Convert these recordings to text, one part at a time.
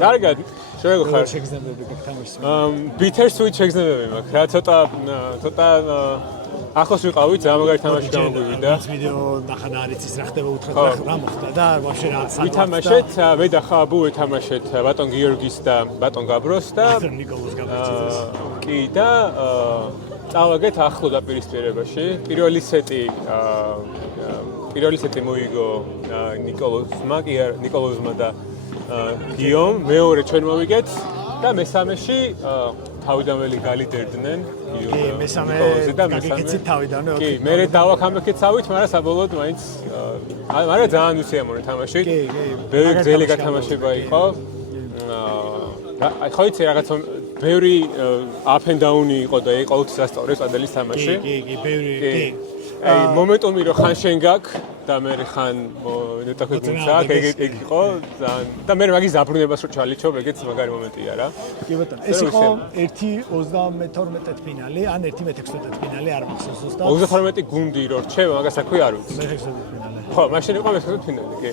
კარგად, შეგეხარ. შეგრძნებები გაქვს თამაშის? Bittersweet შეგრძნებები მაქვს რა, ცოტა ახლოს ვიყავით, ზამაგარი თამაში გამოგვივიდა. ვიდეო ნახა და არის ის რა ხდება უთხრათ რა მოხდა და ვაფშე რა ვითამაშეთ, მე და ხაბუ ვითამაშეთ ბატონ გიორგის და ბატონ გაბროს და ნიკოლოზ გაბრიძეს. კი და წავაგეთ ახლო დაპირისპირებაში. პირველი სეტი მოიგო ნიკოლოზმა და გიომ, მეორე ჩვენ მოვიგეთ და მესამეში თავიდანველი გალიდერდნენ. კი, მესამე გაგიქეცით თავიდანვე. კი, მე დავაქამექეცავით, მაგრამ საბოლოოდ მაინც მაგრამ ძალიან უსიამოვნო თამაში. ბევრი გზელი გათამაშება იყო. ხო იცი რაღაცა ბევრი up and down-ი იყო და ყოველთვის ასწორეს ადელის თამაში. კი, ბევრი, კი. აი მომენტომი რომ ხან შენ გაქვს და მე ხან ნეტა ქეძინცა, ეგ იყო და მე მაგის დაბრუნებას რო ჩალიჩობ, ეგეც მაგარი მომენტია რა. კი ბატონო, ეს იყო 1-32 ფინალი, ან 1-16 ფინალი არ მახსოვს ზუსტად. 32 გუნდი რო რჩება, მაგას საქმე არ ვიცი. 16 ფინალი. ხო, მაშინ იყო 16 ფინალი, კი.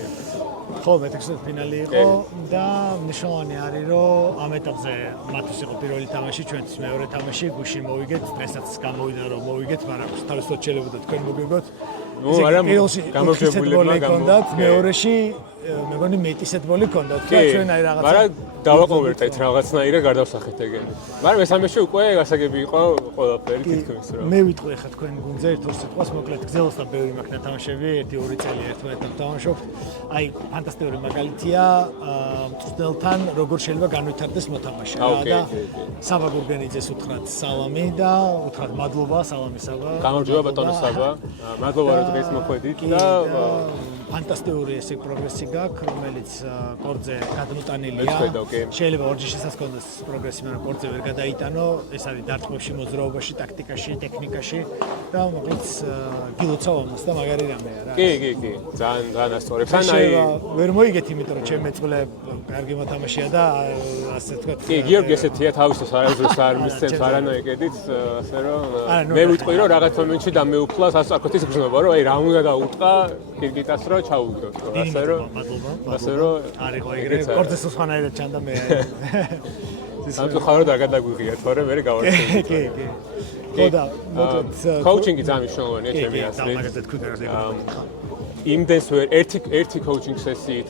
ხო, 16 ფინალი იყო და მნიშვნელოვანი არის, რომ ამ ეტაპზე მათთვის იყო პირველი თამაში, ჩვენთვის მეორე თამაში, გუშინ მოვიგეთ, დღესაც გამოვიდა რომ მოვიგეთ, მაგრამ თავისთავად შეიძლება თქვენ მოგიგოთ. მაგრამ გამარჯვებულებმა გქონდათ, მეორეში მეგონი მეტი სეტბოლი გქონდათ და ჩვენ აი რაღაცა მაგრამ დავაკონვერტეთ რაღაცნაირად გარდავსახეთ ეგენი. მაგრამ მესამეში უკვე გასაგები იყო ყველაფერი თითქმის რომ. მე ვიტყვი ხა თქვენ გუნდზე ერთ-ორ სიტყვას მოკლედ გზელოსთან ბევრი მაქვს თამაშები, 1-2 წელი ერთმანეთთან ვთამაშობთ. აი ფანტასტიკური მაგალითია მწვრთნელთან როგორ შეიძლება განვითარდეს მოთამაშე და საბა გურგენიძეს უთხრათ სალამი და უთხრათ მადლობა, სალამი საბა. გამარჯობა ბატონო საბა. მადლობა რომ დღეს მოხვედით და ფანტასტიკური ესე პროგრესი გაქვს, რომელიც კორტზე გადმოტანილია. შეიძლება ორჯიშისაც კონდეს პროგრესი, მაგრამ კორტზე ვერ გადაიტანო. ეს არის დარტყმებში, მოძრაობაში, ტაქტიკაში, ტექნიკაში და მოკლედ გილოცავ ამას და მაგარი რამეა რა. კი, ძალიან ასწორებს. ვერ მოიგეთ, იმიტომ რომ ჩემ მეწყვილე კარგი მოთამაშეა და ასე თქვა. კი, გიორგი ესეთია თავისთავად არასდროს არ მისცემს არანო ეგედით, ასე რომ მე ვიტყვი რომ რაღაც მომენტში დამეუფლას ასაკოთის გზნობა, რომ აი რა უნდა დაუტყა კირკიტას რომ ჩაუგდოთ, ასე რომ არისო ეგრე კორტზე სხვანაირად ჩანდა მე. სამწუხაროდ არ გადაგვიღია, თორემ მე გავარცხევი. კი. ხო და მოკლედ კოუჩინგი ძალიან მნიშვნელოვანია ჩემი აზრით. იმდენს ვერ ერთი კოუჩინგ სესიით,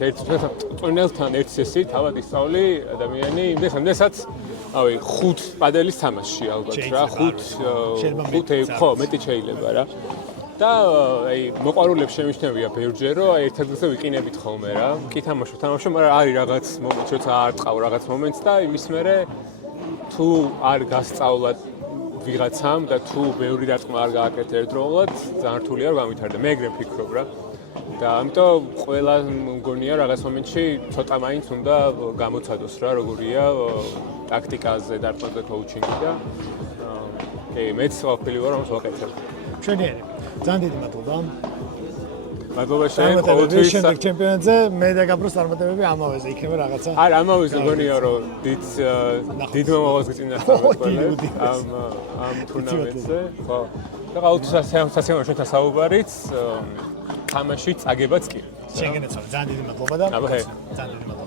წვრთნელთან ერთი სესიით თავად ისწავლი ადამიანი იმდენსაც ავი 5 პადელის თამაში ალბათ რა, 5 ხო, მეტი შეიძლება რა. და აი მოყვარულებს შემიშნევია ბევრჯერ რომ აი ერთად გზა ვიყინებით ხოლმე რა. კი თამაშობ, მაგრამ არის რაღაც მომენტი, როცა არ ტყავ რაღაც მომენტს და იმის მერე თუ არ გასწავლა ვიღაცამ და თუ ბევრი დარტყმა არ გააკეთე ერთდროულად, ძალიან რთულია რომ გავითარდე. მე ეგრე ვფიქრობ რა. და ამიტომ ყველა მგონია რაღაც მომენტში ცოტა მაინც უნდა გამოცადოს რა, როგორია ტაქტიკაზე დარტყმაზე კოუჩინგი და მეც ყოფილი ვარ რომ ვაკეთებ. ჩვენიერი ძალიან დიდი მადლობა. მადლობა შენ ყოველთვის შემდეგ ჩემპიონატზე მე და გაბროს წარმატებები ამავეზე იქნება რაღაცა. არა, ამავეზე მგონია რომ დიდ მომავალს გწინასწარმეტყველებ ამ თურნამენტზე. ხო. და ყოველთვის სასიამოვნო ჩვენთან საუბარიც თამაში წაგებაც კი. შეგენეცვალა ძალიან დიდი მადლობა და ძალიან დიდი მადლობა.